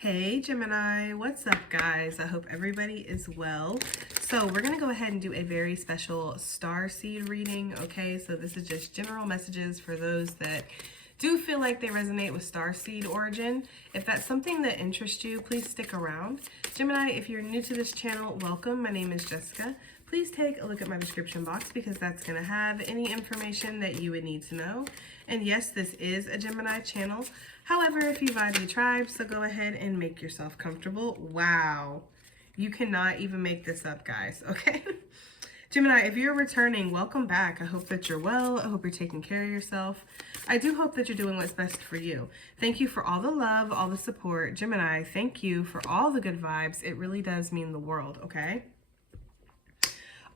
Hey Gemini, what's up guys? I hope everybody is well. So we're going to go ahead and do a very special star seed reading, okay? So this is just general messages for those that do feel like they resonate with star seed origin. If that's something that interests you, please stick around. Gemini, if you're new to this channel, welcome. My name is Jessica. Please take a look at my description box because that's going to have any information that you would need to know. And yes, this is a Gemini channel. However, if you vibe the tribe, so go ahead and make yourself comfortable. Wow. You cannot even make this up, guys, okay? Gemini, if you're returning, welcome back. I hope that you're well. I hope you're taking care of yourself. I do hope that you're doing what's best for you. Thank you for all the love, all the support. Gemini, thank you for all the good vibes. It really does mean the world, okay?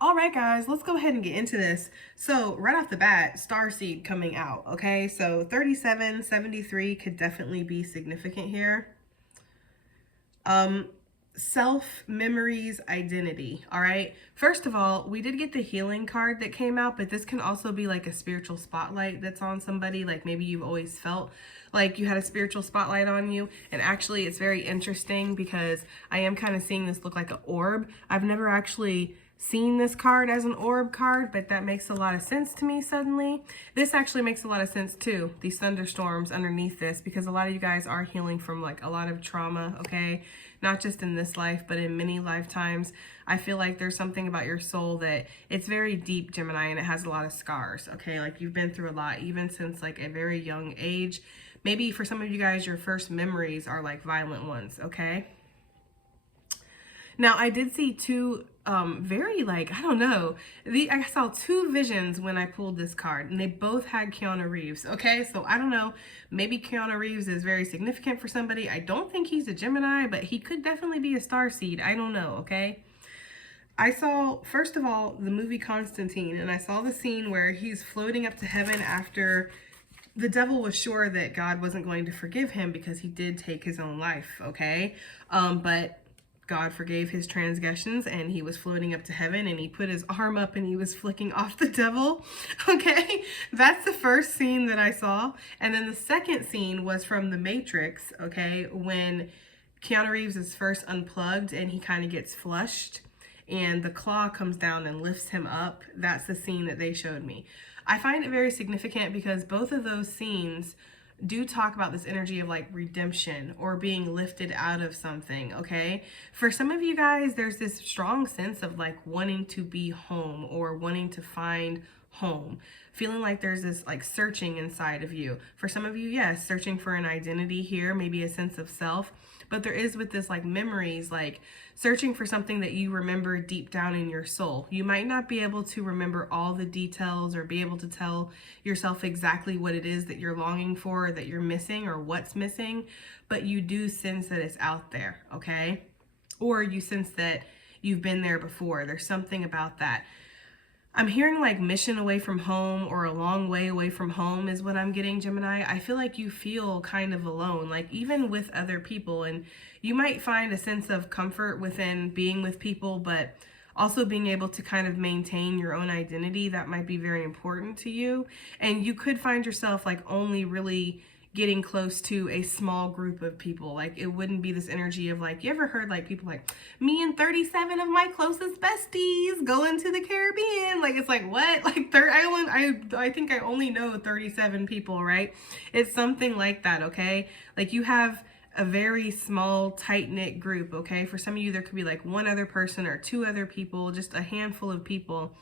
All right, guys, let's go ahead and get into this. So right off the bat, starseed coming out, okay? So 37, 73 could definitely be significant here. Self, memories, identity, all right? First of all, we did get the healing card that came out, but this can also be like a spiritual spotlight that's on somebody. Like maybe you've always felt like you had a spiritual spotlight on you. And actually, it's very interesting because I am kind of seeing this look like an orb. I've never actually seen this card as an orb card, but that makes a lot of sense to me suddenly. This actually makes a lot of sense too, these thunderstorms underneath this, because a lot of you guys are healing from like a lot of trauma, okay? Not just in this life, but in many lifetimes. I feel like there's something about your soul that it's very deep, Gemini, and it has a lot of scars, okay? Like you've been through a lot, even since like a very young age. Maybe for some of you guys, your first memories are like violent ones, okay? Now, I did see two very like, I don't know, I saw two visions when I pulled this card, and they both had Keanu Reeves, okay? So I don't know, maybe Keanu Reeves is very significant for somebody. I don't think he's a Gemini, but he could definitely be a starseed. I don't know, okay? I saw, first of all, the movie Constantine, and I saw the scene where he's floating up to heaven after the devil was sure that God wasn't going to forgive him because he did take his own life, okay? But God forgave his transgressions and he was floating up to heaven and he put his arm up and he was flicking off the devil. Okay, that's the first scene that I saw. And then the second scene was from The Matrix, okay, when Keanu Reeves is first unplugged and he kind of gets flushed and the claw comes down and lifts him up. That's the scene that they showed me. I find it very significant because both of those scenes do talk about this energy of like redemption or being lifted out of something, okay? For some of you guys, there's this strong sense of like wanting to be home or wanting to find home, feeling like there's this like searching inside of you. For some of you, yes, searching for an identity here, maybe a sense of self, but there is with this like memories, like searching for something that you remember deep down in your soul. You might not be able to remember all the details or be able to tell yourself exactly what it is that you're longing for, or that you're missing, or what's missing, but you do sense that it's out there, okay? Or you sense that you've been there before. There's something about that. I'm hearing like mission away from home or a long way away from home is what I'm getting, Gemini. I feel like you feel kind of alone, like even with other people, and you might find a sense of comfort within being with people, but also being able to kind of maintain your own identity. That might be very important to you. And you could find yourself like only really getting close to a small group of people. Like it wouldn't be this energy of like, you ever heard like people like, me and 37 of my closest besties going to the Caribbean? Like it's like, what? Like I think I only know 37 people, right? It's something like that, okay? Like you have a very small, tight-knit group, okay? For some of you, there could be like one other person or two other people, just a handful of people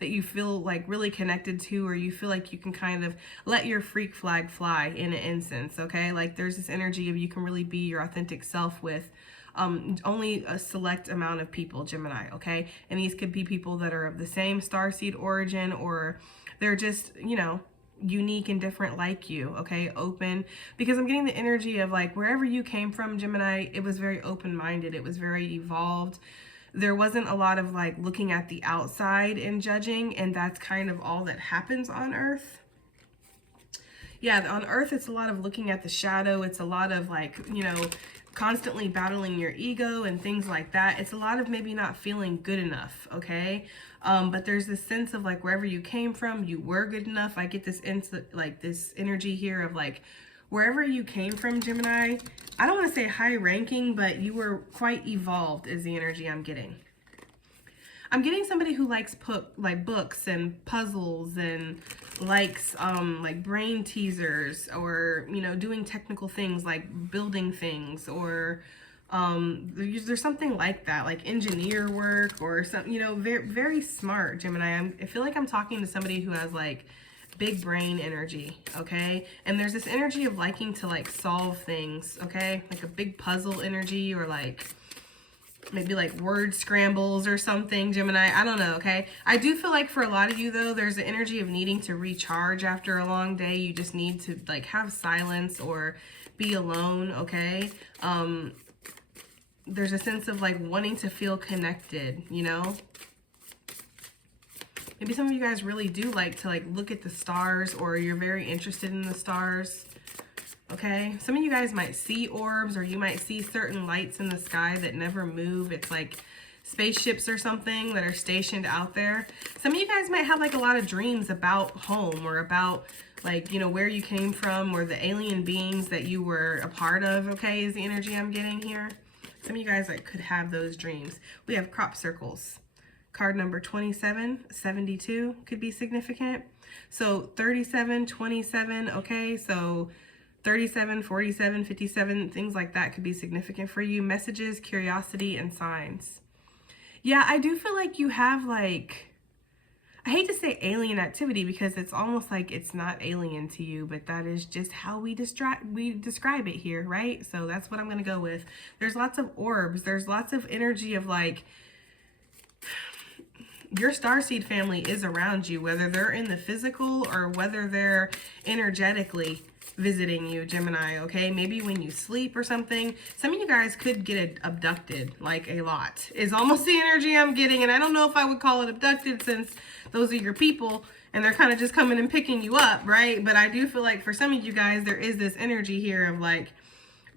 that you feel like really connected to, or you feel like you can kind of let your freak flag fly in an instance, okay? Like there's this energy of you can really be your authentic self with only a select amount of people, Gemini, okay? And these could be people that are of the same starseed origin, or they're just, you know, unique and different like you, okay? Open, because I'm getting the energy of like wherever you came from, Gemini, it was very open-minded, it was very evolved. There wasn't a lot of like looking at the outside and judging, and that's kind of all that happens on Earth. Yeah, on Earth, it's a lot of looking at the shadow. It's a lot of like, you know, constantly battling your ego and things like that. It's a lot of maybe not feeling good enough, okay? But there's this sense of like wherever you came from, you were good enough. I get this like this energy here of like wherever you came from, Gemini, I don't want to say high ranking, but you were quite evolved is the energy I'm getting. I'm getting somebody who likes like books and puzzles and likes like brain teasers, or, you know, doing technical things like building things, or there's something like that, like engineer work or something, you know, very, very smart, Gemini. I feel like I'm talking to somebody who has like big brain energy, okay? And there's this energy of liking to like solve things, okay? Like a big puzzle energy, or like maybe like word scrambles or something, Gemini. I don't know, okay? I do feel like for a lot of you, though, there's the energy of needing to recharge after a long day. You just need to like have silence or be alone, okay? There's a sense of like wanting to feel connected, you know? Maybe some of you guys really do like to like look at the stars, or you're very interested in the stars. Okay, some of you guys might see orbs, or you might see certain lights in the sky that never move. It's like spaceships or something that are stationed out there. Some of you guys might have like a lot of dreams about home, or about like, you know, where you came from, or the alien beings that you were a part of, okay, is the energy I'm getting here. Some of you guys like could have those dreams. We have crop circles. Card number 27, 72 could be significant. So 37, 27, okay, so 37, 47, 57, things like that could be significant for you. Messages, curiosity, and signs. Yeah, I do feel like you have like, I hate to say alien activity because it's almost like it's not alien to you, but that is just how we describe it here, right? So that's what I'm going to go with. There's lots of orbs. There's lots of energy of like, your starseed family is around you, whether they're in the physical or whether they're energetically visiting you, Gemini, okay? Maybe when you sleep or something. Some of you guys could get abducted, like a lot, is almost the energy I'm getting. And I don't know if I would call it abducted, since those are your people and they're kind of just coming and picking you up, right? But I do feel like for some of you guys, there is this energy here of like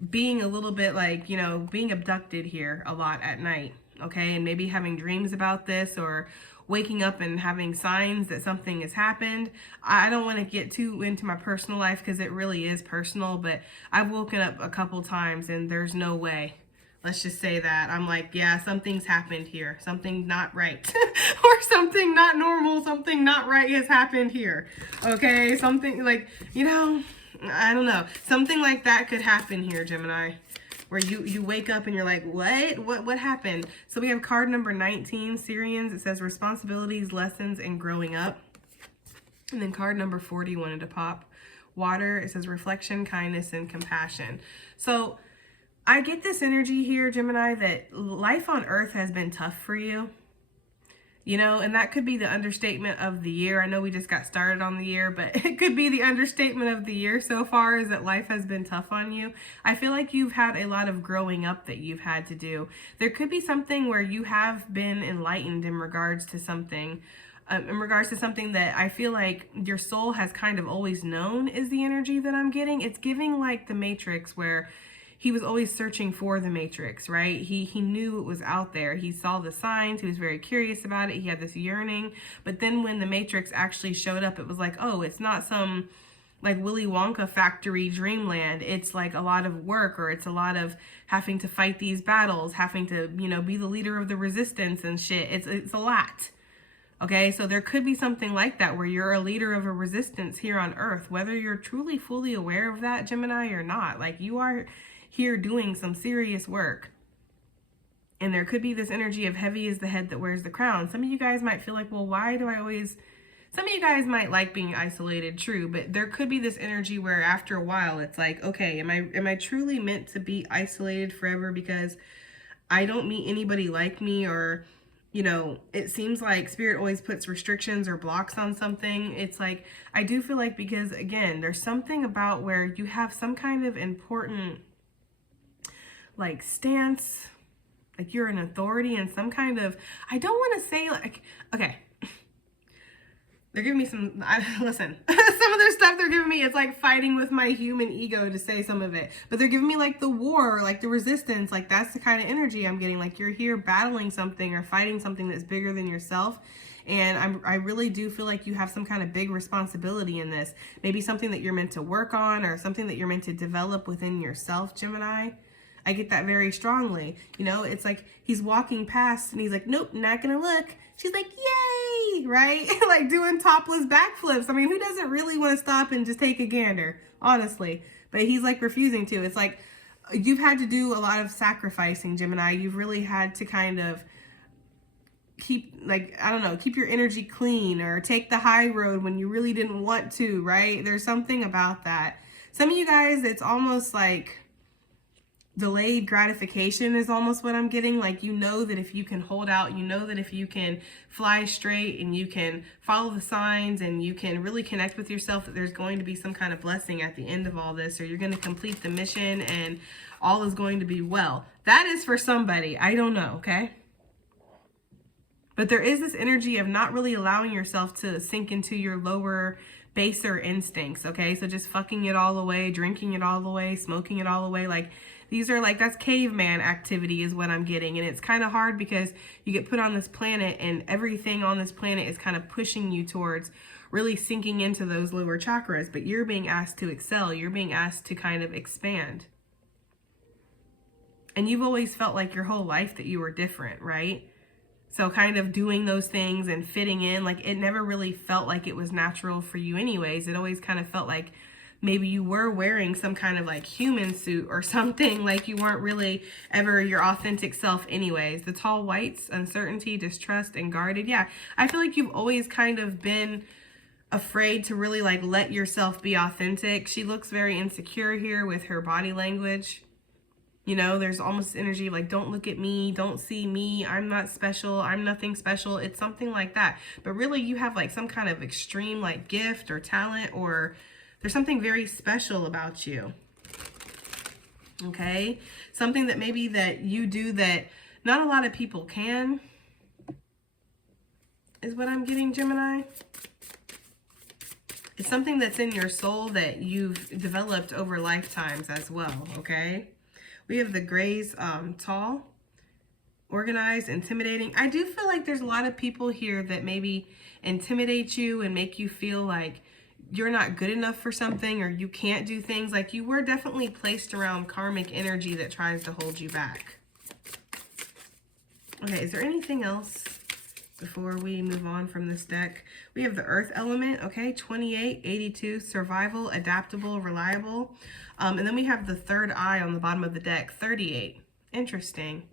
being a little bit like, you know, being abducted here a lot at night, okay? And maybe having dreams about this, or waking up and having signs that something has happened. I don't want to get too into my personal life because it really is personal, but I've woken up a couple times and there's no way. Let's just say that. I'm like, yeah, something's happened here. Something not right. Or something not normal, something not right has happened here. Okay, something like, you know, I don't know. Something like that could happen here, Gemini. Where you wake up and you're like, what happened? So we have card number 19, Syrians. It says responsibilities, lessons, and growing up. And then card number 40 wanted to pop. Water. It says reflection, kindness, and compassion. So I get this energy here, Gemini, that life on Earth has been tough for you. You know, and that could be the understatement of the year. I know we just got started on the year, but it could be the understatement of the year so far, is that life has been tough on you. I feel like you've had a lot of growing up that you've had to do. There could be something where you have been enlightened in regards to something, that I feel like your soul has kind of always known is the energy that I'm getting. It's giving like the Matrix, where he was always searching for the Matrix, right? He knew it was out there. He saw the signs. He was very curious about it. He had this yearning. But then when the Matrix actually showed up, it was like, oh, it's not some like Willy Wonka factory dreamland. It's like a lot of work, or it's a lot of having to fight these battles, having to, you know, be the leader of the resistance and shit. It's a lot. Okay, so there could be something like that where you're a leader of a resistance here on Earth, whether you're truly fully aware of that, Gemini, or not. Like, you are here doing some serious work. And there could be this energy of heavy is the head that wears the crown. Some of you guys might feel like, well, why do I always... Some of you guys might like being isolated, true, but there could be this energy where after a while it's like, okay, am I truly meant to be isolated forever because I don't meet anybody like me? Or, you know, it seems like Spirit always puts restrictions or blocks on something. It's like, I do feel like, because again, there's something about where you have some kind of important like stance, like you're an authority and some kind of, I don't want to say like, okay, they're giving me some, listen, some of their stuff they're giving me, it's like fighting with my human ego to say some of it, but they're giving me like the war, like the resistance, like that's the kind of energy I'm getting, like you're here battling something or fighting something that's bigger than yourself. And I really do feel like you have some kind of big responsibility in this. Maybe something that you're meant to work on or something that you're meant to develop within yourself, Gemini. I get that very strongly. You know, it's like he's walking past and he's like, nope, not gonna look. She's like, yay, right? Like doing topless backflips. I mean, who doesn't really want to stop and just take a gander, honestly? But he's like refusing to. It's like you've had to do a lot of sacrificing, Gemini. You've really had to kind of keep, like, I don't know, keep your energy clean or take the high road when you really didn't want to, right? There's something about that. Some of you guys, it's almost like delayed gratification is almost what I'm getting. Like, you know that if you can hold out, you know that if you can fly straight and you can follow the signs and you can really connect with yourself, that there's going to be some kind of blessing at the end of all this, or you're going to complete the mission and all is going to be well. That is for somebody. I don't know, okay? But there is this energy of not really allowing yourself to sink into your lower, baser instincts, okay? So just fucking it all away, drinking it all away, smoking it all away. Like, these are like, that's caveman activity is what I'm getting. And it's kind of hard because you get put on this planet and everything on this planet is kind of pushing you towards really sinking into those lower chakras. But you're being asked to excel. You're being asked to kind of expand. And you've always felt like your whole life that you were different, right? So kind of doing those things and fitting in, like it never really felt like it was natural for you anyways. It always kind of felt like maybe you were wearing some kind of like human suit or something, like you weren't really ever your authentic self anyways. The tall whites, uncertainty, distrust, and guarded. Yeah, I feel like you've always kind of been afraid to really like let yourself be authentic. She looks very insecure here with her body language. You know, there's almost energy of like, don't look at me, don't see me, I'm not special, I'm nothing special. It's something like that. But really you have like some kind of extreme like gift or talent, or there's something very special about you. Okay? Something that maybe that you do that not a lot of people can, is what I'm getting, Gemini. It's something that's in your soul that you've developed over lifetimes as well, okay? We have the grays, tall, organized, intimidating. I do feel like there's a lot of people here that maybe intimidate you and make you feel like you're not good enough for something or you can't do things. Like you were definitely placed around karmic energy that tries to hold you back. Okay, is there anything else before we move on from this deck? We have the earth element, okay, 28, 82, survival, adaptable, reliable. And then we have the third eye on the bottom of the deck, 38. Interesting.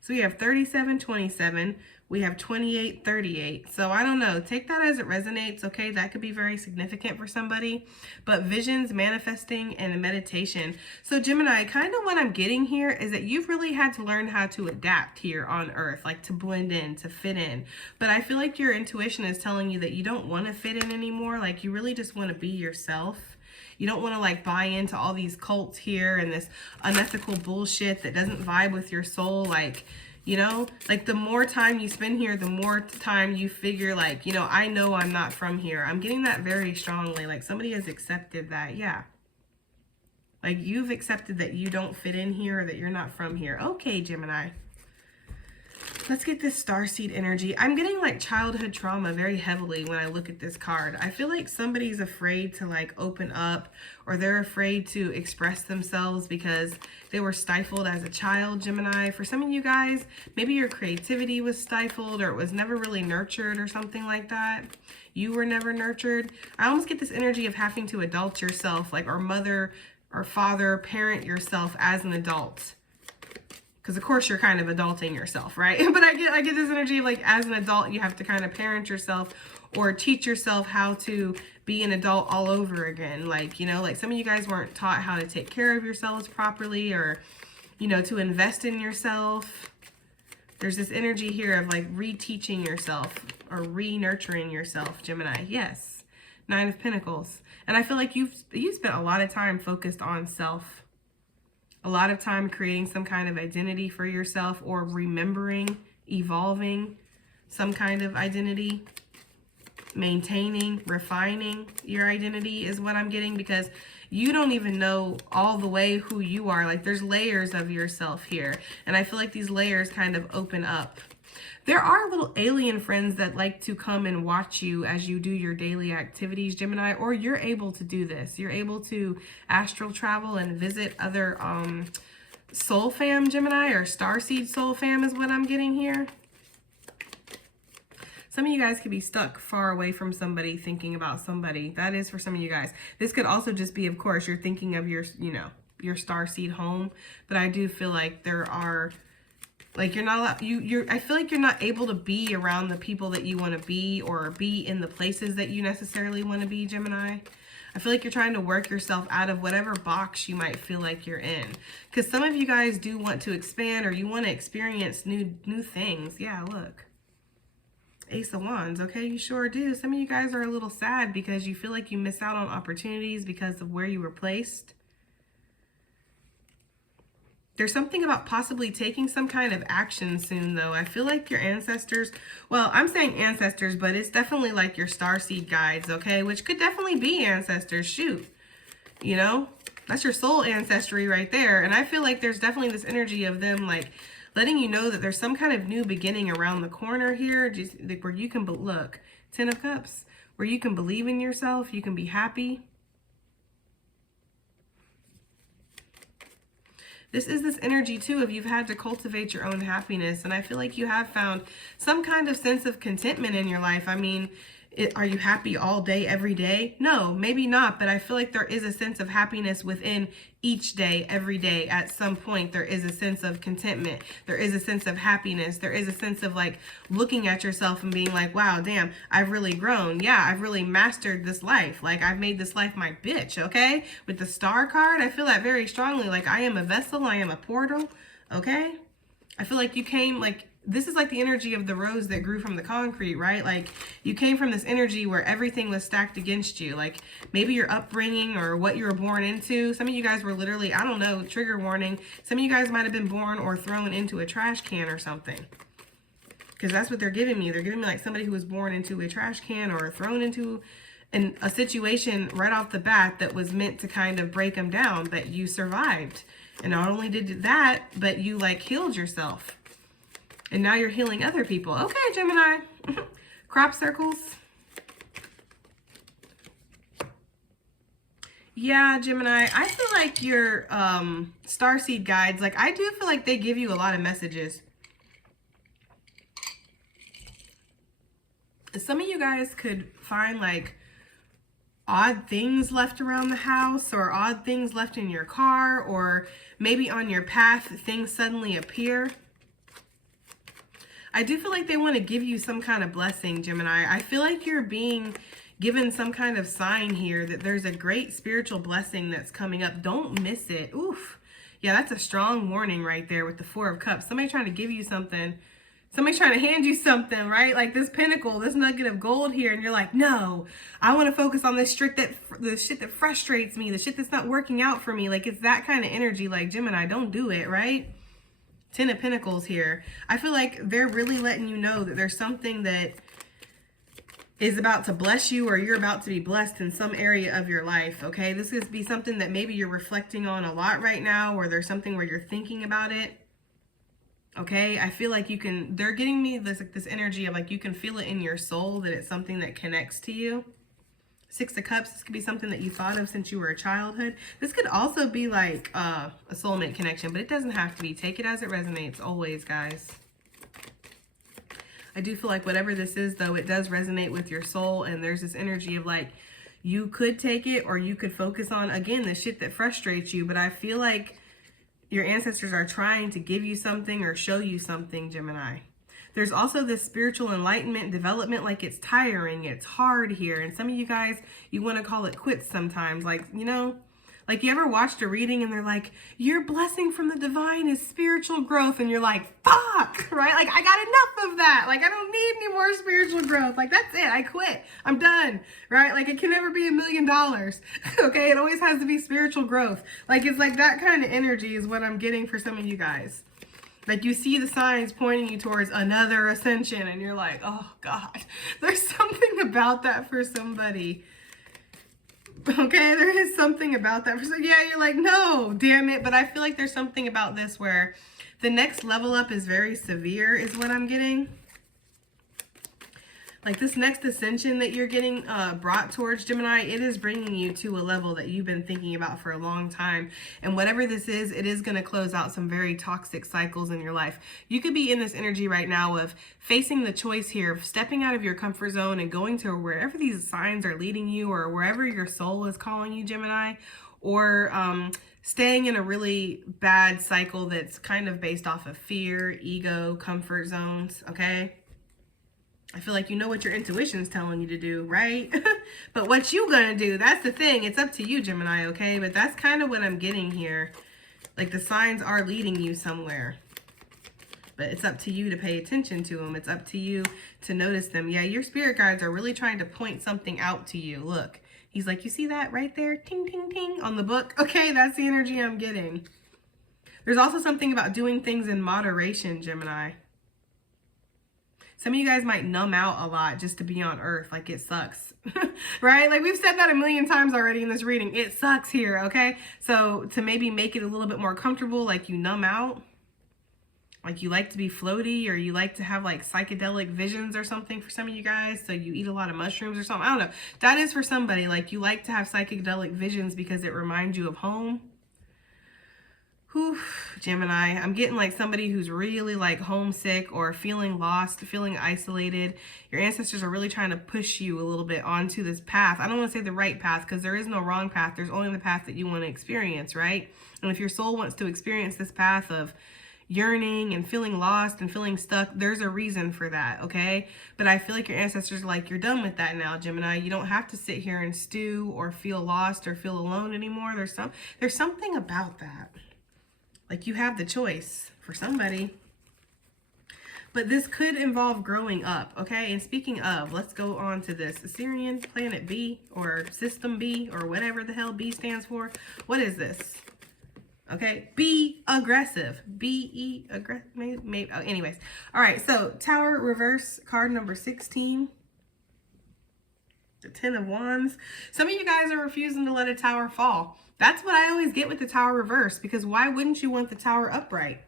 So we have 37, 27. We have 28, 38. So I don't know. Take that as it resonates, okay? That could be very significant for somebody. But visions, manifesting, and meditation. So Gemini, kind of what I'm getting here is that you've really had to learn how to adapt here on Earth, like to blend in, to fit in. But I feel like your intuition is telling you that you don't want to fit in anymore. Like you really just want to be yourself. You don't want to like buy into all these cults here and this unethical bullshit that doesn't vibe with your soul. Like, you know, like the more time you spend here, the more time you figure like, you know I'm not from here. I'm getting that very strongly. Like somebody has accepted that. Yeah. Like you've accepted that you don't fit in here or that you're not from here. Okay, Gemini. Let's get this starseed energy. I'm getting like childhood trauma very heavily when I look at this card. I feel like somebody's afraid to like open up, or they're afraid to express themselves because they were stifled as a child, Gemini. For some of you guys, maybe your creativity was stifled or it was never really nurtured or something like that. You were never nurtured. I almost get this energy of having to adult yourself, like, or mother or father, parent yourself as an adult. Because of course you're kind of adulting yourself, right? But I get this energy of like as an adult, you have to kind of parent yourself or teach yourself how to be an adult all over again. Like, you know, like some of you guys weren't taught how to take care of yourselves properly, or, you know, to invest in yourself. There's this energy here of like reteaching yourself or re-nurturing yourself, Gemini. Yes. 9 of Pentacles. And I feel like you've spent a lot of time focused on self. A lot of time creating some kind of identity for yourself, or remembering, evolving some kind of identity, maintaining, refining your identity is what I'm getting, because you don't even know all the way who you are. Like there's layers of yourself here. And I feel like these layers kind of open up There are little alien friends that like to come and watch you as you do your daily activities, Gemini, or you're able to do this. You're able to astral travel and visit other soul fam, Gemini, or starseed soul fam is what I'm getting here. Some of you guys could be stuck far away from somebody, thinking about somebody. That is for some of you guys. This could also just be, of course, you're thinking of your, you know, your starseed home. But I do feel like there are, like, you're not allowed, I feel like you're not able to be around the people that you want to be, or be in the places that you necessarily want to be, Gemini. I feel like you're trying to work yourself out of whatever box you might feel like you're in. Because some of you guys do want to expand, or you want to experience new things. Yeah, look. Ace of Wands, okay, you sure do. Some of you guys are a little sad because you feel like you miss out on opportunities because of where you were placed. There's something about possibly taking some kind of action soon, though. I feel like your ancestors, well, I'm saying ancestors, but it's definitely like your starseed guides, okay, which could definitely be ancestors. Shoot, you know, that's your soul ancestry right there. And I feel like there's definitely this energy of them, like, letting you know that there's some kind of new beginning around the corner here, just where you can look, 10 of Cups, where you can believe in yourself, you can be happy. This is this energy too of you've had to cultivate your own happiness, and I feel like you have found some kind of sense of contentment in your life. I mean, are you happy all day, every day? No, maybe not, but I feel like there is a sense of happiness within each day, every day. At some point, there is a sense of contentment. There is a sense of happiness. There is a sense of like looking at yourself and being like, wow, damn, I've really grown. Yeah, I've really mastered this life. Like, I've made this life my bitch, okay? With the Star card, I feel that very strongly. Like, I am a vessel. I am a portal, okay? I feel like you came, like, this is like the energy of the rose that grew from the concrete, right? Like, you came from this energy where everything was stacked against you. Like, maybe your upbringing or what you were born into. Some of you guys were literally, I don't know, trigger warning. Some of you guys might have been born or thrown into a trash can or something. Because that's what they're giving me. They're giving me like somebody who was born into a trash can or thrown into a situation right off the bat that was meant to kind of break them down, but you survived. And not only did that, but you like healed yourself. And now you're healing other people. Okay, Gemini. Crop circles. Yeah, Gemini. I feel like your starseed guides, like, I do feel like they give you a lot of messages. Some of you guys could find like odd things left around the house, or odd things left in your car, or maybe on your path things suddenly appear. I do feel like they want to give you some kind of blessing, Gemini. I feel like you're being given some kind of sign here that there's a great spiritual blessing that's coming up. Don't miss it. Oof. Yeah, that's a strong warning right there with the Four of Cups. Somebody trying to give you something. Somebody's trying to hand you something, right? Like this pinnacle, this nugget of gold here. And you're like, no, I want to focus on the shit that frustrates me, the shit that's not working out for me. Like, it's that kind of energy. Like, Gemini, don't do it, right? 10 of Pentacles here. I feel like they're really letting you know that there's something that is about to bless you, or you're about to be blessed in some area of your life, okay? This could be something that maybe you're reflecting on a lot right now, or there's something where you're thinking about it, okay? I feel like you can, they're getting me this energy of like you can feel it in your soul that it's something that connects to you. 6 of Cups, this could be something that you thought of since you were a childhood. This could also be like a soulmate connection, but it doesn't have to be. Take it as it resonates always, guys. I do feel like whatever this is, though, it does resonate with your soul, and there's this energy of like you could take it, or you could focus on, again, the shit that frustrates you, but I feel like your ancestors are trying to give you something or show you something, Gemini. There's also this spiritual enlightenment, development, like it's tiring, it's hard here. And some of you guys, you want to call it quits sometimes. Like, you know, like you ever watched a reading and they're like, your blessing from the divine is spiritual growth. And you're like, fuck, right? Like, I got enough of that. Like, I don't need any more spiritual growth. Like, that's it. I quit. I'm done, right? Like, it can never be $1 million. Okay. It always has to be spiritual growth. Like, it's like that kind of energy is what I'm getting for some of you guys. Like, you see the signs pointing you towards another ascension, and you're like, oh, God. There's something about that for somebody. Okay, there is something about that. So yeah, you're like, no, damn it. But I feel like there's something about this where the next level up is very severe is what I'm getting. Like this next ascension that you're getting brought towards, Gemini, it is bringing you to a level that you've been thinking about for a long time. And whatever this is, it is going to close out some very toxic cycles in your life. You could be in this energy right now of facing the choice here of stepping out of your comfort zone and going to wherever these signs are leading you, or wherever your soul is calling you, Gemini, or staying in a really bad cycle that's kind of based off of fear, ego, comfort zones, okay? I feel like you know what your intuition's telling you to do, right? But what you gonna do, that's the thing. It's up to you, Gemini, okay? But that's kind of what I'm getting here. Like the signs are leading you somewhere. But it's up to you to pay attention to them. It's up to you to notice them. Yeah, your spirit guides are really trying to point something out to you. Look, he's like, you see that right there? Ting, ting, ting on the book. Okay, that's the energy I'm getting. There's also something about doing things in moderation, Gemini. Some of you guys might numb out a lot just to be on Earth. Like, it sucks, right? Like, we've said that a million times already in this reading. It sucks here, okay? So to maybe make it a little bit more comfortable, like you numb out. Like you like to be floaty, or you like to have like psychedelic visions or something for some of you guys. So you eat a lot of mushrooms or something. I don't know. That is for somebody. Like you like to have psychedelic visions because it reminds you of home. Whew, Gemini, I'm getting like somebody who's really like homesick or feeling lost, feeling isolated. Your ancestors are really trying to push you a little bit onto this path. I don't want to say the right path because there is no wrong path. There's only the path that you want to experience, right? And if your soul wants to experience this path of yearning and feeling lost and feeling stuck, there's a reason for that, okay? But I feel like your ancestors are like, you're done with that now, Gemini. You don't have to sit here and stew or feel lost or feel alone anymore. There's something about that. Like you have the choice for somebody. But this could involve growing up, okay? And speaking of, let's go on to this. Assyrian planet B or system B or whatever the hell B stands for. What is this? Okay, be aggressive. B-E, aggressive, maybe. Oh, anyways. All right, so Tower reverse, card number 16. The 10 of Wands. Some of you guys are refusing to let a tower fall. That's what I always get with the tower reverse, because why wouldn't you want the tower upright?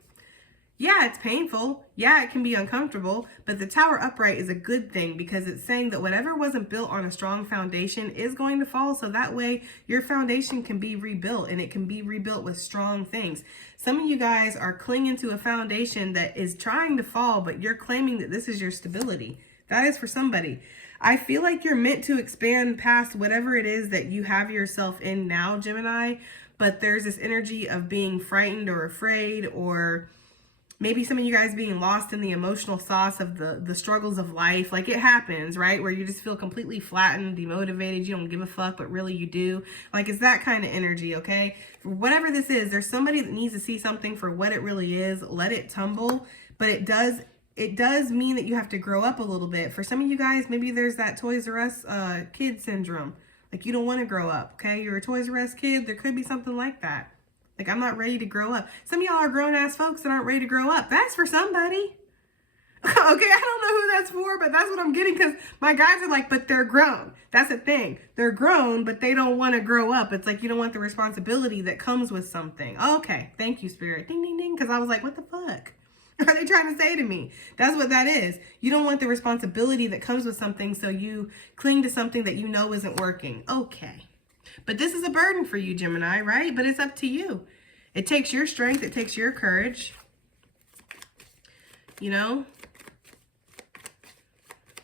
Yeah, it's painful. Yeah, it can be uncomfortable, but the tower upright is a good thing because it's saying that whatever wasn't built on a strong foundation is going to fall, so that way your foundation can be rebuilt, and it can be rebuilt with strong things. Some of you guys are clinging to a foundation that is trying to fall, but you're claiming that this is your stability. That is for somebody. I feel like you're meant to expand past whatever it is that you have yourself in now, Gemini, but there's this energy of being frightened or afraid, or maybe some of you guys being lost in the emotional sauce of the struggles of life. Like it happens, right? Where you just feel completely flattened, demotivated, you don't give a fuck, but really you do. Like it's that kind of energy, okay? For whatever this is, there's somebody that needs to see something for what it really is. Let it tumble, but it does mean that you have to grow up a little bit. For some of you guys, maybe there's that Toys R Us kid syndrome. Like you don't want to grow up, okay? You're a Toys R Us kid. There could be something like that. Like I'm not ready to grow up. Some of y'all are grown-ass folks that aren't ready to grow up. That's for somebody. Okay, I don't know who that's for, but that's what I'm getting, because my guys are like, but they're grown. That's the thing. They're grown, but they don't want to grow up. It's like you don't want the responsibility that comes with something. Okay, thank you, Spirit. Ding, ding, ding, because I was like, what the fuck are they trying to say to me? That's what that is. You don't want the responsibility that comes with something, so you cling to something that you know isn't working. Okay. But this is a burden for you, Gemini, right? But it's up to you. It takes your strength. It takes your courage. You know?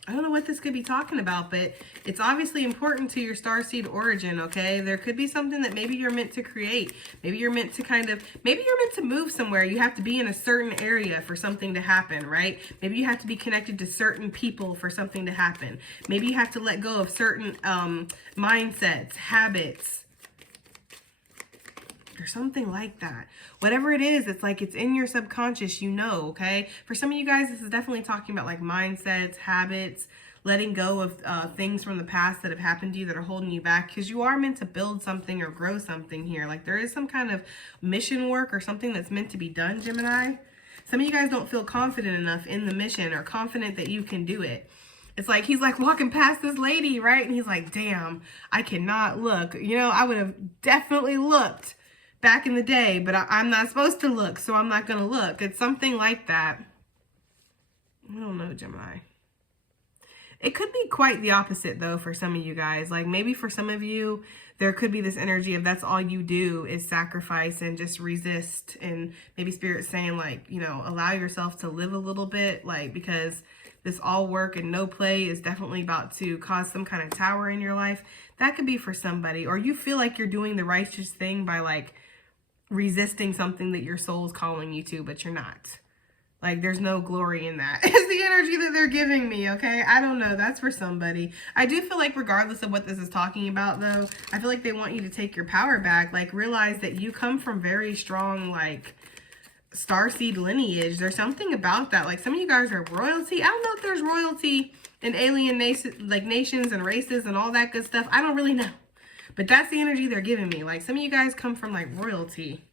I don't know what this could be talking about, but it's obviously important to your starseed origin, okay? There could be something that maybe you're meant to create. Maybe you're meant to maybe you're meant to move somewhere. You have to be in a certain area for something to happen, right? Maybe you have to be connected to certain people for something to happen. Maybe you have to let go of certain mindsets, habits, or something like that. Whatever it is, it's like it's in your subconscious, you know, okay? For some of you guys, this is definitely talking about like mindsets, habits, letting go of things from the past that have happened to you that are holding you back, because you are meant to build something or grow something here. Like there is some kind of mission work or something that's meant to be done, Gemini. Some of you guys don't feel confident enough in the mission or confident that you can do it. It's like he's like walking past this lady, right? And he's like, damn, I cannot look. You know, I would have definitely looked back in the day, but I'm not supposed to look, so I'm not going to look. It's something like that. I don't know, Gemini. It could be quite the opposite, though, for some of you guys. Like, maybe for some of you, there could be this energy of that's all you do is sacrifice and just resist. And maybe Spirit's saying, like, you know, allow yourself to live a little bit, like, because this all work and no play is definitely about to cause some kind of tower in your life. That could be for somebody. Or you feel like you're doing the righteous thing by, like, resisting something that your soul's calling you to, but you're not. Like, there's no glory in that. It's the energy that they're giving me, okay? I don't know. That's for somebody. I do feel like regardless of what this is talking about, though, I feel like they want you to take your power back. Like, realize that you come from very strong, like, starseed lineage. There's something about that. Like, some of you guys are royalty. I don't know if there's royalty in alien nations and races and all that good stuff. I don't really know. But that's the energy they're giving me. Like, some of you guys come from, like, royalty.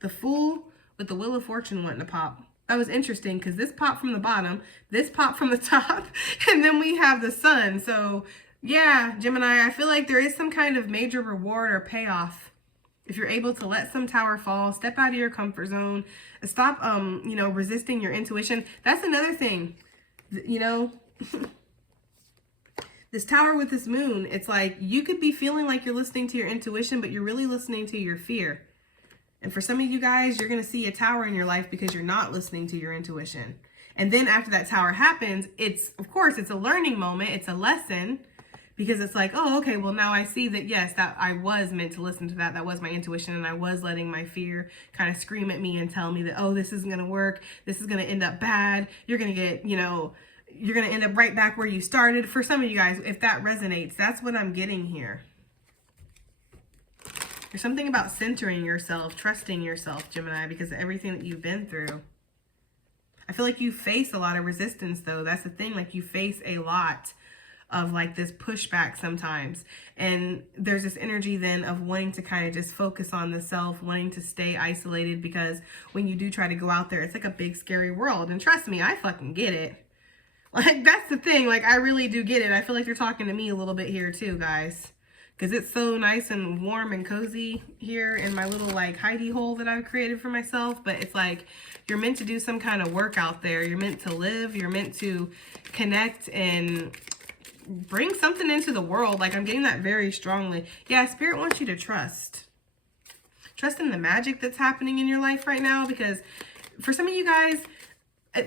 The Fool with the Wheel of Fortune wanting to pop. That was interesting because this popped from the bottom, this popped from the top, and then we have the Sun. So, yeah, Gemini, I feel like there is some kind of major reward or payoff if you're able to let some tower fall, step out of your comfort zone, stop, you know, resisting your intuition. That's another thing, you know. This tower with this moon, it's like you could be feeling like you're listening to your intuition, but you're really listening to your fear. And for some of you guys, you're going to see a tower in your life because you're not listening to your intuition. And then after that tower happens, it's, of course, it's a learning moment. It's a lesson because it's like, oh, okay, well, now I see that, yes, that I was meant to listen to that. That was my intuition. And I was letting my fear kind of scream at me and tell me that, oh, this isn't going to work. This is going to end up bad. You're going to get, you know, you're going to end up right back where you started. For some of you guys, if that resonates, that's what I'm getting here. There's something about centering yourself, trusting yourself, Gemini, because of everything that you've been through. I feel like you face a lot of resistance, though. That's the thing. Like, you face a lot of, like, this pushback sometimes. And there's this energy then of wanting to kind of just focus on the self, wanting to stay isolated, because when you do try to go out there, it's like a big, scary world. And trust me, I fucking get it. Like, that's the thing. Like, I really do get it. I feel like you're talking to me a little bit here, too, guys. Because it's so nice and warm and cozy here in my little, like, hidey hole that I've created for myself. But it's like you're meant to do some kind of work out there. You're meant to live. You're meant to connect and bring something into the world. Like, I'm getting that very strongly. Yeah, Spirit wants you to trust. Trust in the magic that's happening in your life right now. Because for some of you guys,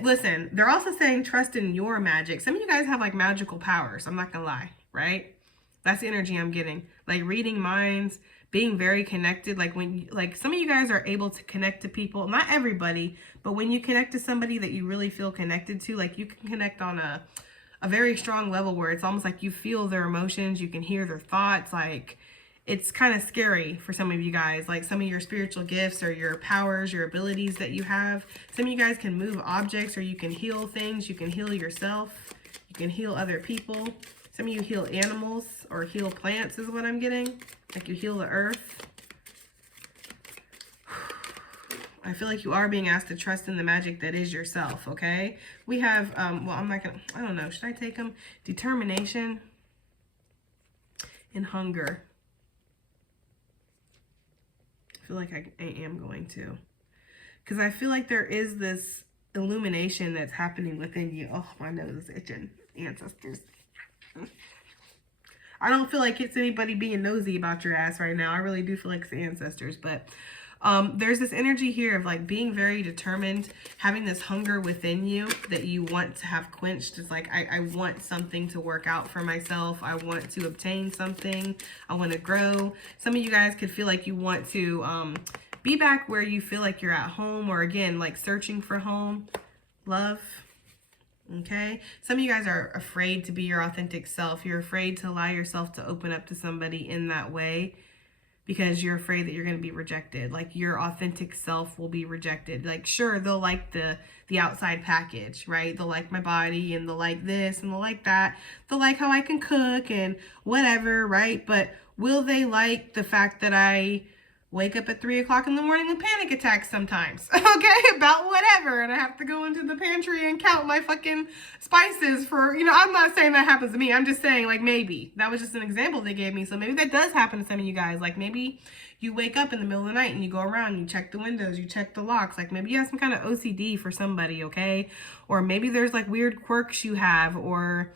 listen, they're also saying trust in your magic. Some of you guys have, like, magical powers. I'm not going to lie, right? That's the energy I'm getting. Like, reading minds, being very connected. Like, when, like, some of you guys are able to connect to people. Not everybody, but when you connect to somebody that you really feel connected to, like, you can connect on a very strong level where it's almost like you feel their emotions. You can hear their thoughts. Like, it's kind of scary for some of you guys. Like, some of your spiritual gifts or your powers, your abilities that you have. Some of you guys can move objects, or you can heal things. You can heal yourself. You can heal other people. Some of you heal animals or heal plants is what I'm getting. Like, you heal the earth. I feel like you are being asked to trust in the magic that is yourself, okay? We have, well, I'm not going to, I don't know. Should I take them? Determination and hunger. I feel like I am going to. Because I feel like there is this illumination that's happening within you. Oh, my nose is itching. Ancestors. I don't feel like it's anybody being nosy about your ass right now. I really do feel like it's the ancestors. But there's this energy here of, like, being very determined, having this hunger within you that you want to have quenched. It's like, I want something to work out for myself. I want to obtain something. I want to grow. Some of you guys could feel like you want to be back where you feel like you're at home, or, again, like, searching for home, love. Okay, some of you guys are afraid to be your authentic self. You're afraid to allow yourself to open up to somebody in that way because you're afraid that you're going to be rejected. Like, your authentic self will be rejected. Like, sure, they'll like the outside package, right? They'll like my body, and they'll like this, and they'll like that. They'll like how I can cook and whatever, right? But will they like the fact that I wake up at 3 o'clock in the morning with panic attacks sometimes, okay, about whatever, and I have to go into the pantry and count my fucking spices for, you know, I'm not saying that happens to me, I'm just saying, like, maybe, that was just an example they gave me, so maybe that does happen to some of you guys, like, maybe you wake up in the middle of the night and you go around, you check the windows, you check the locks, like, maybe you have some kind of OCD for somebody, okay, or maybe there's, like, weird quirks you have, or,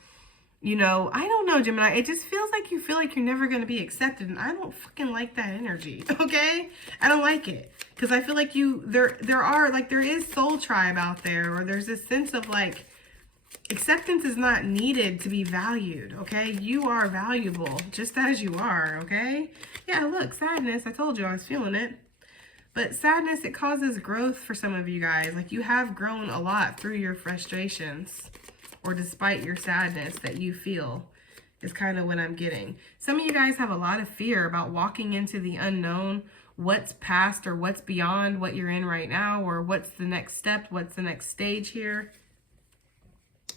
you know, I don't know, Gemini. It just feels like you feel like you're never going to be accepted. And I don't fucking like that energy, okay? I don't like it. Because I feel like there is soul tribe out there. Or there's this sense of like, acceptance is not needed to be valued, okay? You are valuable just as you are, okay? Yeah, look, sadness. I told you I was feeling it. But sadness, it causes growth for some of you guys. Like you have grown a lot through your frustrations. Or despite your sadness that you feel is kind of what I'm getting. Some of you guys have a lot of fear about walking into the unknown, what's past or what's beyond what you're in right now, or what's the next step, what's the next stage here.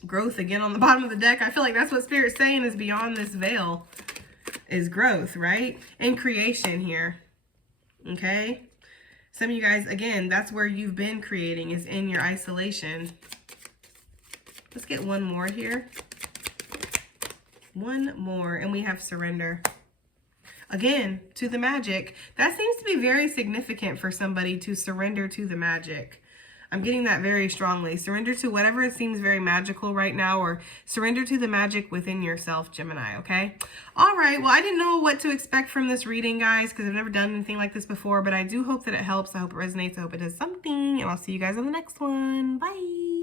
Growth again on the bottom of the deck. I feel like that's what Spirit's saying is beyond this veil is growth, right? And creation here, okay? Some of you guys, again, that's where you've been creating is in your isolation. Let's get one more here. One more, and we have surrender. Again, to the magic. That seems to be very significant for somebody to surrender to the magic. I'm getting that very strongly. Surrender to whatever it seems very magical right now, or surrender to the magic within yourself, Gemini, okay? All right, well, I didn't know what to expect from this reading, guys, because I've never done anything like this before, but I do hope that it helps. I hope it resonates. I hope it does something, and I'll see you guys on the next one. Bye.